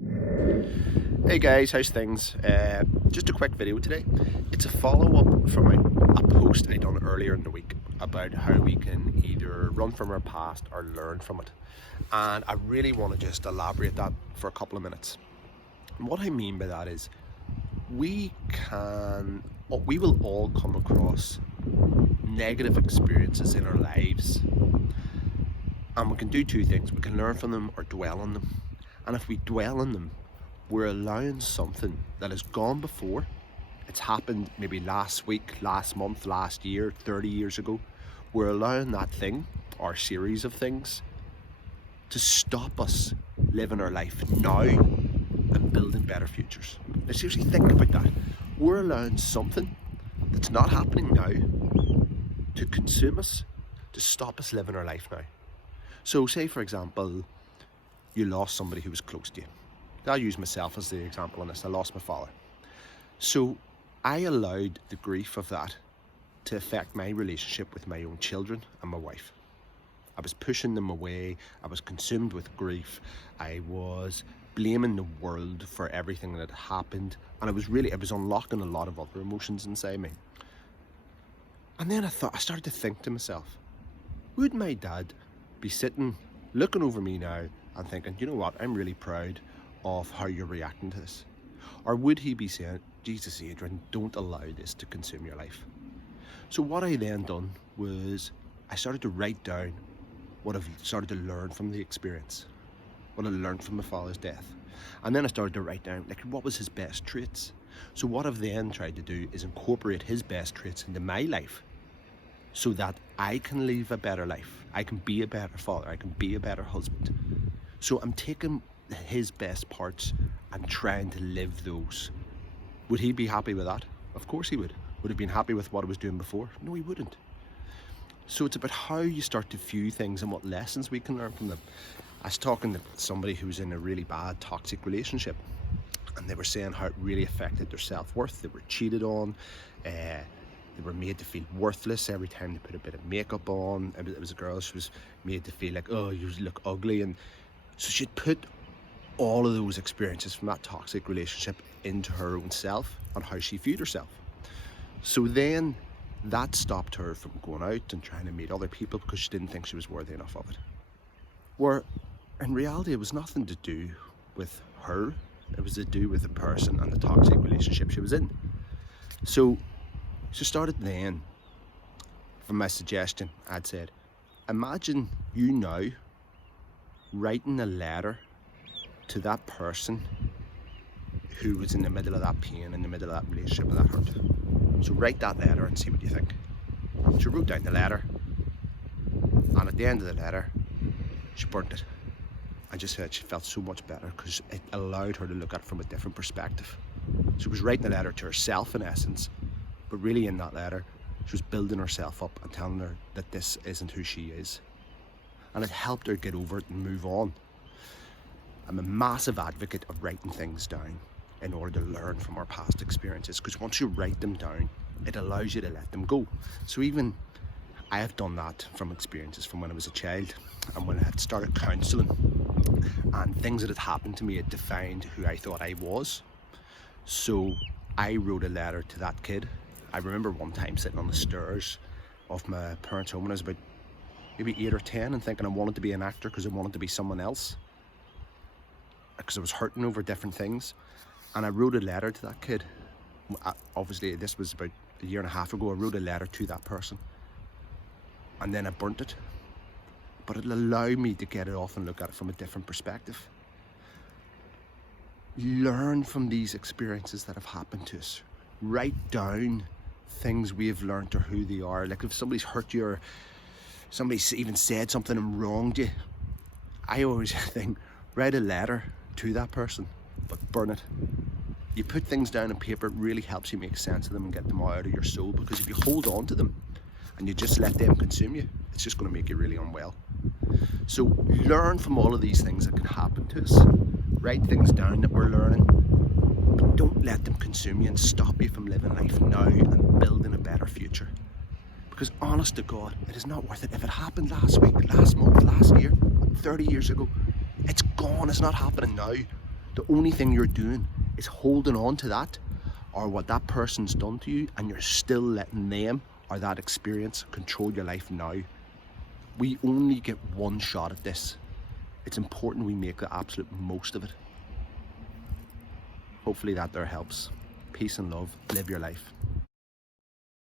Hey guys, how's things? Just a quick video today. It's a follow-up from a post I done earlier in the week about how we can either run from our past or learn from it. And I really want to just elaborate that for a couple of minutes. And what I mean by that is we will all come across negative experiences in our lives. And we can do two things. We can learn from them or dwell on them. And if we dwell on them, we're allowing something that has gone before. It's happened maybe last week, last month, last year, 30 years ago. We're allowing that thing, or series of things, to stop us living our life now and building better futures. Now seriously, think about that. We're allowing something that's not happening now to consume us, to stop us living our life now. So say, for example, you lost somebody who was close to you. I'll use myself as the example on this. I lost my father. So I allowed the grief of that to affect my relationship with my own children and my wife. I was pushing them away. I was consumed with grief. I was blaming the world for everything that had happened. And I was unlocking a lot of other emotions inside me. And then I started to think to myself, would my dad be sitting, looking over me now and thinking, you know what, I'm really proud of how you're reacting to this? Or would he be saying, Jesus, Adrian, don't allow this to consume your life? So what I then done was I started to write down what I've started to learn from the experience, what I learned from my father's death. And then I started to write down, like, what was his best traits? So what I've then tried to do is incorporate his best traits into my life so that I can live a better life. I can be a better father. I can be a better husband. So I'm taking his best parts and trying to live those. Would he be happy with that? Of course he would. Would he have been happy with what I was doing before? No, he wouldn't. So it's about how you start to view things and what lessons we can learn from them. I was talking to somebody who was in a really bad toxic relationship, and they were saying how it really affected their self-worth. They were cheated on. They were made to feel worthless every time they put a bit of makeup on. It was a girl, she was made to feel like, oh, you look ugly. And so she'd put all of those experiences from that toxic relationship into her own self and how she viewed herself. So then that stopped her from going out and trying to meet other people because she didn't think she was worthy enough of it. Where in reality it was nothing to do with her, it was to do with the person and the toxic relationship she was in. So she started then, from my suggestion, I'd said, imagine you now writing a letter to that person who was in the middle of that pain, in the middle of that relationship, and that hurt. So write that letter and see what you think. She wrote down the letter, and at the end of the letter, she burnt it. I just said she felt so much better because it allowed her to look at it from a different perspective. She was writing a letter to herself in essence, but really in that letter, she was building herself up and telling her that this isn't who she is. And it helped her get over it and move on. I'm a massive advocate of writing things down in order to learn from our past experiences, because once you write them down, it allows you to let them go. So even I have done that from experiences from when I was a child and when I had started counselling, and things that had happened to me had defined who I thought I was. So I wrote a letter to that kid. I remember one time sitting on the stairs of my parents' home when I was about maybe 8 or 10 and thinking I wanted to be an actor because I wanted to be someone else, because I was hurting over different things. And I wrote a letter to that kid. Obviously this was about a year and a half ago. I wrote a letter to that person and then I burnt it, but it'll allow me to get it off and look at it from a different perspective. Learn from these experiences that have happened to us. Write down things we have learned or who they are. Like if somebody's hurt you or somebody's even said something and wronged you, I always think, write a letter to that person, but burn it. You put things down on paper, it really helps you make sense of them and get them out of your soul, because if you hold on to them and you just let them consume you, it's just going to make you really unwell. So learn from all of these things that can happen to us. Write things down that we're learning, but don't let them consume you and stop you from living life now and building a better future. Because honest to God, it is not worth it. If it happened last week, last month, last year, 30 years ago, it's gone. It's not happening now. The only thing you're doing is holding on to that or what that person's done to you, and you're still letting them or that experience control your life now. We only get one shot at this. It's important we make the absolute most of it. Hopefully that there helps. Peace and love. Live your life.